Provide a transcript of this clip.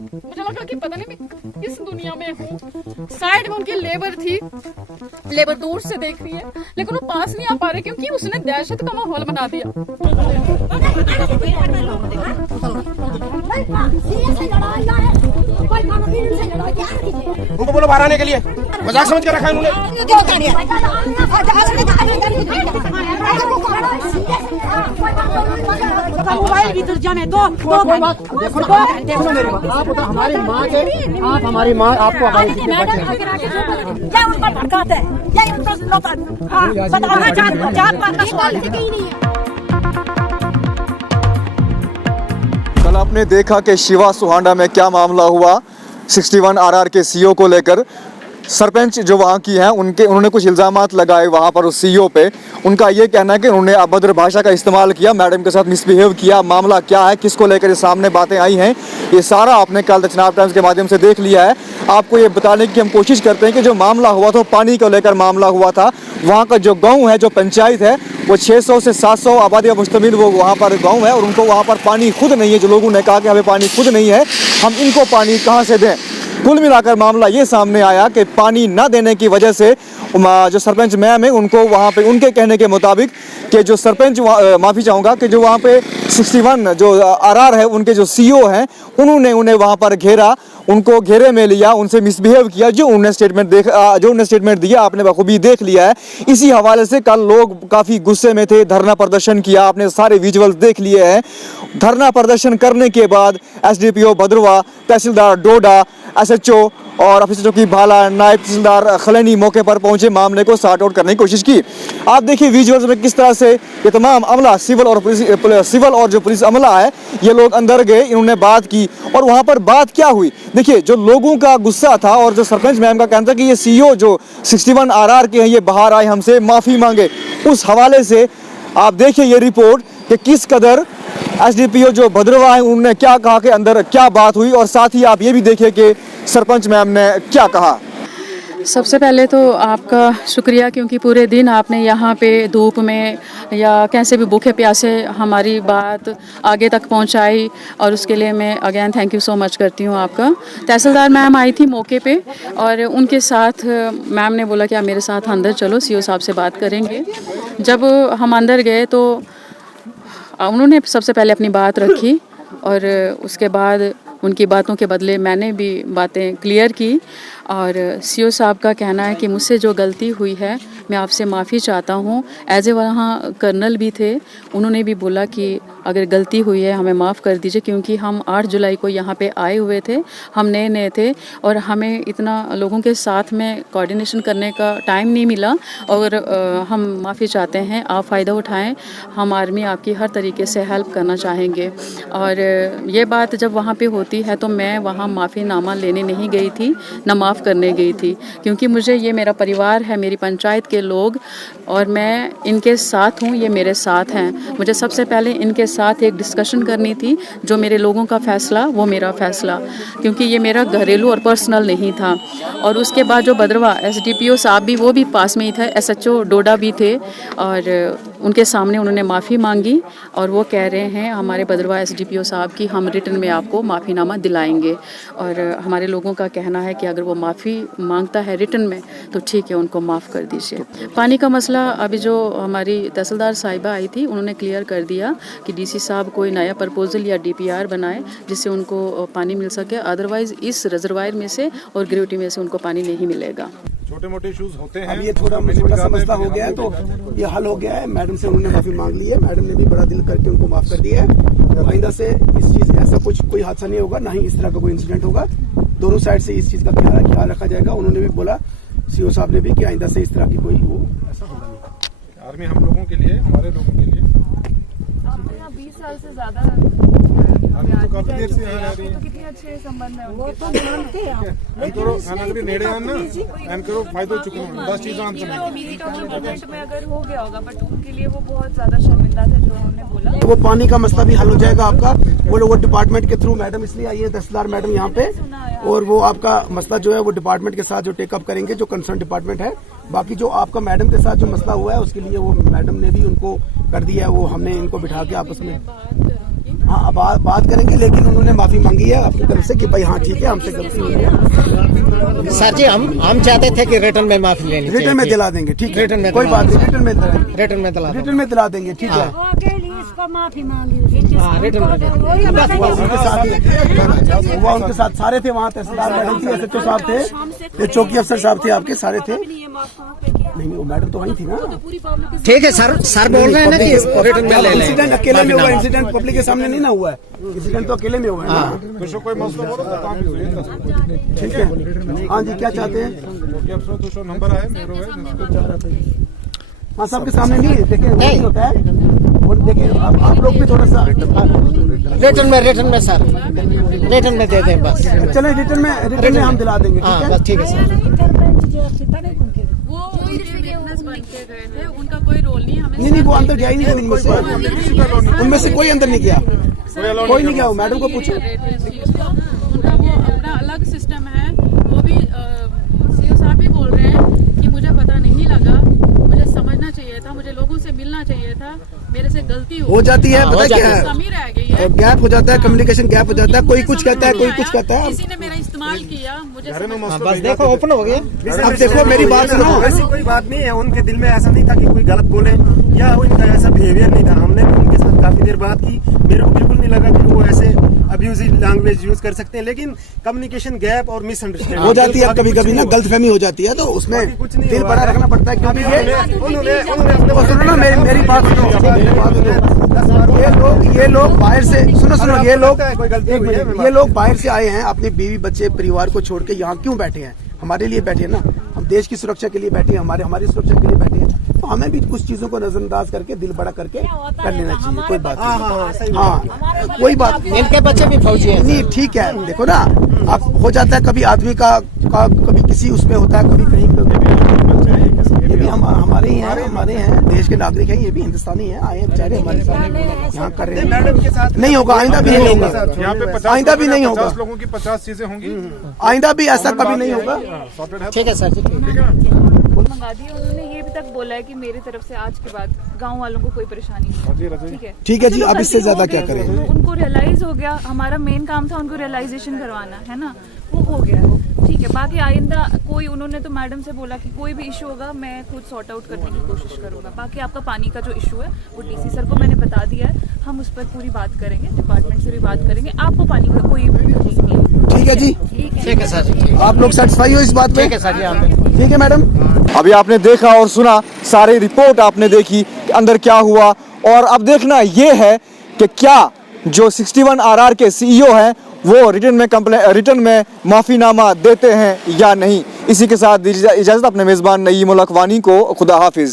मुझे लगा कि पता नहीं मैं किस दुनिया में हूँ। साइड में उनकी लेबर थी, लेबर दूर से देख रही है, लेकिन वो पास नहीं आ पा रहे क्योंकि उसने दहशत का माहौल बना दिया। उनको बोलो बाहर आने के लिए, मजाक समझ कर रखा है उन्होंने। मोबाइल भी जाने दो। देखो मेरी बात, आप हमारी माँ के, आप हमारी माँ, आपको हमारी क्या उन पर भड़काते हैं, क्या उन पर बताओ जात पात नहीं है। कल आपने देखा कि शिवा सुहांडा में क्या मामला हुआ 61 RR के सीईओ को लेकर। सरपंच जो वहाँ की हैं उन्होंने कुछ इल्ज़ामात लगाए वहाँ पर उस सीईओ पे। उनका ये कहना है कि उन्होंने अभद्र भाषा का इस्तेमाल किया, मैडम के साथ मिसबिहेव किया। मामला क्या है, किसको लेकर ये सामने बातें आई हैं, ये सारा आपने कल द चनाब टाइम्स के माध्यम से देख लिया है। आपको ये बताने की हम कोशिश करते हैं कि जो मामला हुआ था पानी को लेकर मामला हुआ था। वहाँ का जो गाँव है, जो पंचायत है, वो 600 से 700 आबादी का मुश्तमिल वो वहाँ पर गाँव है और उनको वहाँ पर पानी खुद नहीं है। जो लोगों ने कहा कि हमें पानी खुद नहीं है, हम इनको पानी कहाँ से दें। कुल मिलाकर मामला ये सामने आया कि पानी न देने की वजह से जो सरपंच मैम है उनको वहाँ पे उनके कहने के मुताबिक कि जो सरपंच, माफ़ी चाहूँगा कि जो वहाँ पे 61 जो RR है उनके जो सीईओ हैं उन्होंने उन्हें वहाँ पर घेरा, उनको घेरे में लिया, उनसे मिसबिहेव किया। जो उन्हें स्टेटमेंट दिया आपने बखूबी देख लिया है। इसी हवाले से कल लोग काफ़ी गुस्से में थे, धरना प्रदर्शन किया, आपने सारे विजुअल्स देख लिए हैं। धरना प्रदर्शन करने के बाद SDPO भद्रवा, तहसीलदार डोडा, SHO और ऑफिसर चौकी भाला, नायब तहसीलदार खलैनी मौके पर पहुंचे, मामले को सॉर्ट आउट करने की कोशिश की। आप देखिए विजुअल्स में किस तरह से ये तमाम अमला, सिविल और जो पुलिस अमला है, ये लोग अंदर गए, इन्होंने बात की। और वहाँ पर बात क्या हुई देखिए, जो लोगों का गुस्सा था और जो सरपंच मैम का कहना था कि ये सीईओ जो 61 RR के हैं ये बाहर आए हमसे माफ़ी मांगे, उस हवाले से आप देखिए ये रिपोर्ट कि किस कदर SDPO जो भद्रवा है उन्होंने क्या कहा कि अंदर क्या बात हुई, और साथ ही आप ये भी देखिए कि सरपंच मैम ने क्या कहा। सबसे पहले तो आपका शुक्रिया क्योंकि पूरे दिन आपने यहाँ पे धूप में या कैसे भी भूखे प्यासे हमारी बात आगे तक पहुँचाई, और उसके लिए मैं again thank you so much करती हूँ आपका। तहसीलदार मैम आई थी मौके पे और उनके साथ मैम ने बोला कि आप मेरे साथ अंदर चलो, सीईओ साहब से बात करेंगे। जब हम अंदर गए तो उन्होंने सबसे पहले अपनी बात रखी और उसके बाद उनकी बातों के बदले मैंने भी बातें क्लियर की। और सीईओ साहब का कहना है कि मुझसे जो गलती हुई है मैं आपसे माफ़ी चाहता हूँ। एज ए वहाँ कर्नल भी थे, उन्होंने भी बोला कि अगर गलती हुई है हमें माफ़ कर दीजिए, क्योंकि हम 8 जुलाई को यहाँ पे आए हुए थे, हम नए नए थे और हमें इतना लोगों के साथ में कोऑर्डिनेशन करने का टाइम नहीं मिला। और हम माफ़ी चाहते हैं, आप फ़ायदा उठाएं, हम आर्मी आपकी हर तरीके से हेल्प करना चाहेंगे। और ये बात जब वहाँ पे होती है तो मैं वहाँ माफ़ीनामा लेने नहीं गई थी, ना माफ़ करने गई थी, क्योंकि मुझे ये मेरा परिवार है, मेरी पंचायत के लोग, और मैं इनके साथ हूँ, ये मेरे साथ हैं। मुझे सबसे पहले इनके साथ एक डिस्कशन करनी थी, जो मेरे लोगों का फ़ैसला वो मेरा फ़ैसला, क्योंकि ये मेरा घरेलू और पर्सनल नहीं था। और उसके बाद जो भद्रवा SDPO साहब भी, वो भी पास में ही था, SHO डोडा भी थे, और उनके सामने उन्होंने माफ़ी मांगी और वो कह रहे हैं हमारे भद्रवा SDPO साहब की हम रिटर्न में आपको माफ़ीनामा दिलाएंगे। और हमारे लोगों का कहना है कि अगर वो माफ़ी मांगता है रिटर्न में तो ठीक है, उनको माफ़ कर दीजिए। पानी का मसला अभी जो हमारी तहसीलदार साहिबा आई थी उन्होंने क्लियर कर दिया कि DC साहब कोई नया प्रपोजल या DPR बनाए जिससे उनको पानी मिल सके, अदरवाइज़ इस रिजर्वायर में से और ग्रेविटी में से उनको पानी नहीं मिलेगा। छोटे मोटे इश्यूज होते हैं। अब ये थोड़ा सा मसला हो गया है तो ये हल हो गया है। मैडम से उन्होंने माफी मांग ली है, मैडम ने भी बड़ा दिल करके उनको माफ कर दिया है। आइंदा से इस चीज ऐसा कोई हादसा नहीं होगा, ना ही इस तरह का कोई इंसिडेंट होगा। दोनों साइड से इस चीज का ख्याल रखा जाएगा। उन्होंने भी बोला, सीईओ साहब ने भी, कि आइंदा से इस तरह की कोई वो ऐसा होगा नहीं। आर्मी हम लोगों के लिए, हमारे लोगों के लिए 20 साल से ज़्यादा तो काफी देर से यहाँ रह रही है। तो कितने अच्छे संबंध है वो तो मानते हैं करो खानागरी नेड़े आना एंड करो फायदो चुकनो 10 चीजें आंसर प्रोजेक्ट में अगर हो गया होगा, बट उनके लिए वो बहुत ज्यादा शर्मिंदा थे जो हमने बोला। वो पानी का मसला भी हल हो जाएगा आपका। वो डिपार्टमेंट के थ्रू मैडम इसलिए आई है, तहसीलदार मैडम यहाँ पे, और वो आपका मसला जो है वो डिपार्टमेंट के साथ जो टेकअप करेंगे, जो कंसर्न डिपार्टमेंट है। बाकी जो आपका मैडम के साथ जो मसला हुआ है उसके लिए वो मैडम ने भी उनको कर दिया है, वो हमने इनको बिठा के आपस में हाँ बात करेंगे, लेकिन उन्होंने माफी मांगी है अपनी तरफ से कि भाई हाँ ठीक है हमसे गलती हुई है। सर जी हम चाहते थे कि रिटर्न में माफी लेनी चाहिए। रिटर्न में दिला देंगे, ठीक है, रिटर्न में कोई दिला बात नहीं, रिटर्न में दिलाएंगे, रिटर्न में दिला दो। रिटर्न में दिला देंगे, ठीक है। वो अकेली इसको माफी मांगी। हाँ, रिटर्न में दिला दो। बस, हुआ उनके साथ सारे थे वहाँ, तहसीलदार मैडम थी, SHO साहब थे, ये चौकी अफसर साहब थे आपके, सारे थे। नहीं वो मैडम तो वहीं थी ना। ठीक है सर बोल रहे हैं ना कि रिटर्न में ले लें। इंसिडेंट अकेले में हुआ, इंसिडेंट पब्लिक के सामने नहीं ना हुआ है, इंसिडेंट तो अकेले में हुआ है ना। तो कोई मसला हो रहा तो काम भी हो ठीक है, हाँ जी क्या चाहते हैं? अफसर तो नंबर आए मेरो है हाँ सबके सामने नहीं है, देखिए नहीं होता है। और देखिए आप लोग भी थोड़ा सा रिटर्न में सर रिटर्न में दे दें बस। चले, रिटर्न में हम दिला देंगे, हाँ ठीक है। बस ठीक है सर। वो विटनेस बन के गए थे, उनका कोई रोल नहीं हमें। नहीं वो अंदर गया ही नहीं, उनमें से कोई अंदर नहीं गया, कोई नहीं गया। वो मैडम को पूछो, उनका वो अपना अलग सिस्टम है। वो भी सीओ साहब भी बोल रहे हैं कि मुझे पता नहीं लगा, मुझे समझना चाहिए था, मुझे लोगों से मिलना चाहिए था, मेरे से गलती हो जाती है, पता क्या है, कमी रह गई है, गैप हो जाता है, कम्युनिकेशन गैप हो जाता है, कोई कुछ कहता है, कोई कुछ कहता है। किसी ने मेरा इस्तेमाल किया, मुझे समझ- बस देखो ओपन हो गया। अब देखो मेरी बात सुनो, ऐसी कोई बात नहीं है, उनके दिल में ऐसा नहीं था कि कोई गलत बोले या उनका ऐसा बिहेवियर नहीं था। हमने भी उनके साथ काफी देर बात की, मेरे को बिल्कुल नहीं लगा कि वो ऐसे अब्यूजिव लैंग्वेज यूज कर सकते हैं, लेकिन कम्युनिकेशन गैप और मिसअंडरस्टैंडिंग हो जाती है, कभी कभी ना गलतफहमी हो जाती है, तो उसमें कुछ नहीं दिल हुआ बड़ा है। रखना पड़ता है, क्योंकि ये उन्होंने और सुनो ना मेरी बात सुनो, ये लोग बाहर से सुनो ये लोग बाहर से आए हैं, अपने बीवी बच्चे परिवार को छोड़ के यहाँ क्यों बैठे हैं? हमारे लिए बैठे हैं ना, हम देश की सुरक्षा के लिए बैठे हैं, हमारी सुरक्षा के लिए बैठे हैं, तो हमें भी कुछ चीजों को नजरअंदाज करके दिल बड़ा करके कर लेना चाहिए, कोई बात नहीं। हाँ कोई बात नहीं, इनके बच्चे भी फौजी हैं। नहीं ठीक है, देखो ना अब हो जाता है, कभी आदमी का कभी किसी उसमें होता है, कभी कहीं ये भी हमारे हैं, देश के नागरिक हैं, ये भी हिंदुस्तानी हैं, आए हैं बेचारे हमारे साथ यहाँ कर रहे हैं। मैडम के साथ नहीं होगा, आइंदा भी नहीं होगा, यहाँ पे आइंदा भी नहीं होगा, 50 लोगों की 50 चीजें होंगी। आइंदा भी ऐसा कभी नहीं होगा। सॉर्टेड है, ठीक है सर जी। मंगा दी। उन्होंने ये भी तक बोला है कि मेरी तरफ से आज के बाद गांव वालों को कोई परेशानी नहीं है। ठीक है, ठीक है जी, चलो अब इससे गलती ज्यादा हो क्या गई, करें? उनको रियलाइज हो गया, हमारा मेन काम था उनको रियलाइजेशन करवाना, है ना, वो हो गया। ठीक है, बाकी आइंदा कोई, उन्होंने तो मैडम से बोला कि कोई भी इशू होगा मैं खुद सॉर्ट आउट करने की कोशिश करूंगा। बाकी आपका पानी का जो इशू है वो डीसी सर को मैंने बता दिया है, हम उस पर पूरी बात करेंगे, डिपार्टमेंट से भी बात करेंगे, आपको पानी का कोई तकलीफ नहीं है। ठीक है जी, ठीक है सर जी। आप लोग सेटिस्फाई हो इस बात पे? ठीक है सर जी। आप ठीक है मैडम। अभी आपने देखा और सुना, सारी रिपोर्ट आपने देखी कि अंदर क्या हुआ, और अब देखना ये है कि क्या जो 61 RR के CEO हैं वो रिटर्न में माफीनामा देते हैं या नहीं। इसी के साथ इजाजत, अपने मेजबान नईमुल अकवानी को खुदा हाफिज।